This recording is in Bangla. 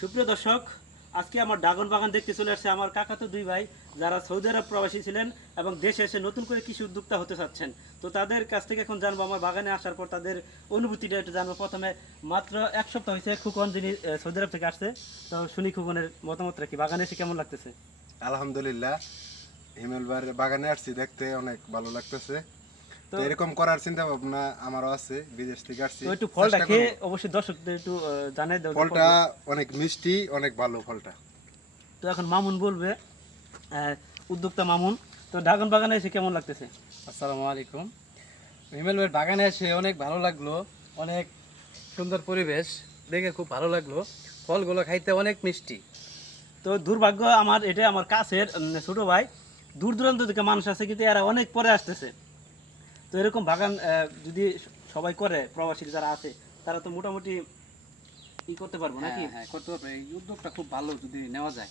সুপ্রিয় দর্শক, আজকে আমার ড্রাগন বাগান দেখতে চলে আসছে আমার কাকাতো দুই ভাই, যারা সৌদি আরব প্রবাসী ছিলেন এবং দেশে এসে নতুন করে কৃষি উদ্যোক্তা হতে চাচ্ছেন। তো তাদের কাছ থেকে এখন জানবো আমার বাগানে আসার পর তাদের অনুভূতিটা একটু জানবো। প্রথমে মাত্র এক সপ্তাহ হয়েছে খুকন যিনি সৌদি আরব থেকে আসছে, তো শুনি খুকনের মতামতটা কি, বাগানে এসে কেমন লাগতেছে? আলহামদুলিল্লাহ, হিমেল ভাইয়ের বাগানে আসছি, দেখতে অনেক ভালো লাগতেছে। তো তো এরকম করার চিন্তা ভাবনা আমারও আছে, বিদেশ থেকে আসছি। তো একটু ফলটা চেষ্টা খেয়ে করবো। অবশ্যই দর্শকদের একটু জানাই দাও যে ফলটা অনেক মিষ্টি, অনেক ভালো ফলটা। তো এখন মামুন বলবে, উদ্যোক্তা মামুন, তো ড্রাগন বাগানে এসে কেমন লাগতেছে? আসসালামু আলাইকুম। হিমেল ভাইয়ের বাগানে এসে অনেক ভালো লাগলো, অনেক সুন্দর পরিবেশ দেখে খুব ভালো লাগলো। ফলগুলো খাইতে অনেক মিষ্টি। তো দুর্ভাগ্য আমার, এটা আমার কাছের ছোট ভাই, দূর দূরান্ত থেকে মানুষ আছে কিন্তু এরা অনেক পরে আসতেছে। তো এরকম বাগান যদি সবাই করে, প্রবাসী যারা আছে তারা তো মোটামুটি ই করতে পারবো নাকি? হ্যাঁ, করতে পারবে। এই উদ্যোগটা খুব ভালো যদি নেওয়া যায়।